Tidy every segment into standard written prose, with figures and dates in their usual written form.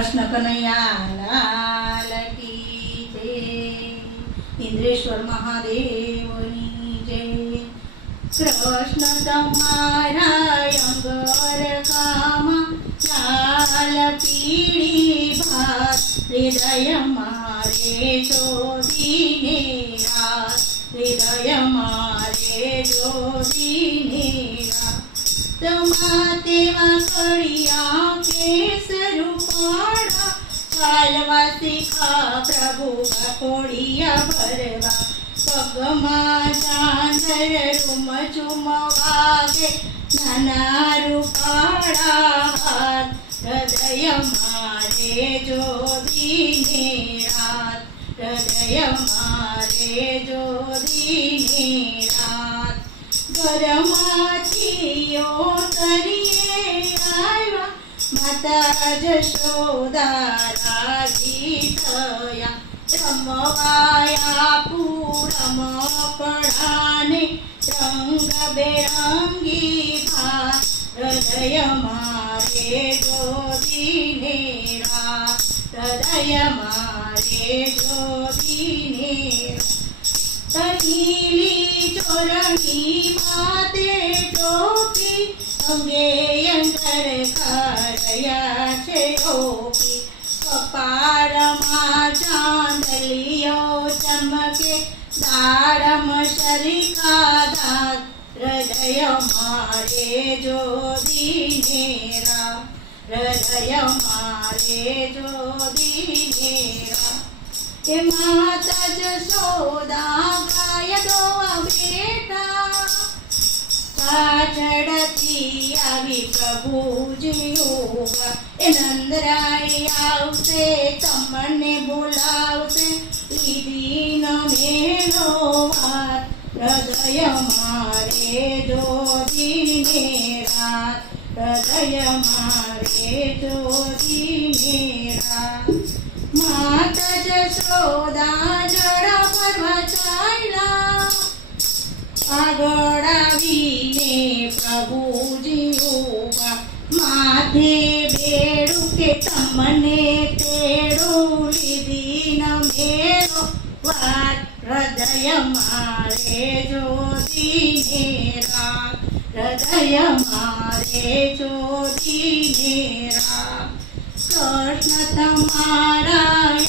कृष्ण कन्हैया लाल की जय। इंद्रेश्वर महादेवनी जय। कृष्ण तुम्हारा अंगर कामा लाल पीड़ी भात हृदय मारे जोदीने रात हृदय मारे जोदीने रात माते कड़िया केसर पाड़ा कालवा सिखा प्रभु कोड़िया भरवा पगमा चांदर रुम चुम वागे नाना रूपाड़ा हाथ हृदय मारे जोदीने रात हृदय मारे जोदीने रात घरमाथी तरिये आव्या माता जशोदा राजी थया रमवाया पूरम पढ़ाने रंग बेरंगी भात हृदय मारे जोदीने रात हृदय मारे जोदीने नीली चोरंगी माते टोपी अंगे अंदर खड़या छे ओपी कपाळमा चांदलियो चमके दाड़म शरीका दात हृदय मारे जोदीने रात हृदय मारे जोदीने रात माता जशोदा गाय दोवा बेटा पाछळथी आवी प्रभुजी होगा नंदराय आवशे तमने बोलावशे लीधी न मेलो वात हृदय मारे जोदीने रात हृदय मारे जोदीने रात माता जशोदा जड़ा भरवा चायला આગળ આવીને પ્રભુજી હોવા માથે બેડું કે તમને તેડું લીધી ન મેળો વાત હૃદય મારે જોદીને રાત હૃદય મારે જોદીને રાત કૃષ્ણ તમારા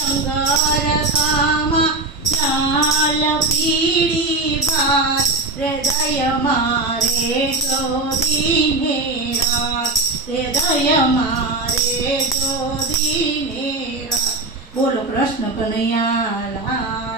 અંગર કામા લાલ પીળી ભાત हृदय मारे जोदीने रात हृदय मारे जोदीने रात। बोलो कृष्ण कन्हैया लाल।